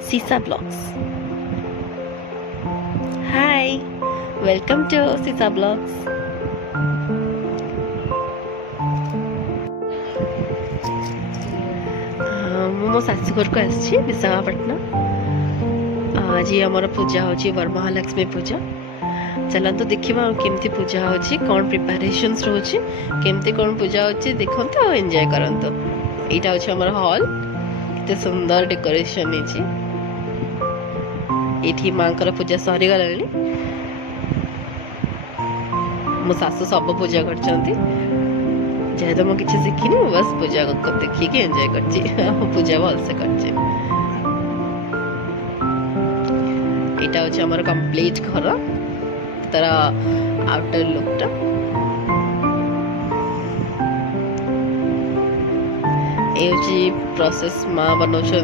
Sisa Vlogs. Hi, welcome to Sisa Vlogs. ମୁଁ ମୋ ଶାଶୁ ଘରକୁ ଆସିଛି ବିଶାଖାପାଟଣା। ଆଜି ଆମର ପୂଜା ହେଉଛି ବରମହାଲକ୍ଷ୍ମୀ ପୂଜା। ଚାଲନ୍ତୁ ଦେଖିବା ଆଉ କେମିତି ପୂଜା ହେଉଛି, କ'ଣ ପ୍ରିପାରେସନ୍ସ ରହୁଛି, କେମିତି କ'ଣ ପୂଜା ହେଉଛି ଦେଖନ୍ତୁ ଆଉ ଏନ୍ଜୟ କରନ୍ତୁ। ଏଇଟା ହେଉଛି ଆମର ହଲ୍, କେତେ ସୁନ୍ଦର ଡେକୋରେସନ୍ ହେଇଛି। ଏଇଠି ମାଙ୍କର ପୂଜା ସରିଗଲାଣି। ମୋ ଶାଶୁ ସବୁ ପୂଜା କରିଛନ୍ତି, ଯେହେତୁ ମୁଁ କିଛି ଶିଖିନି, ମୁଁ ବାସ୍ ପୂଜା ଦେଖିକି ଏନ୍ଜୟ କରିଛି। ପୂଜା ଭଲସେ କରିଛି। ଏଇଟା ହେଉଛି ଆମର କମ୍ପ୍ଲିଟ୍ ଘର, ତାର ଆଉଟର ଲୁକ୍ଟା। ଏ ହେଉଛି ପ୍ରୋସେସ୍ ମା ବନାଉଛନ୍ତି।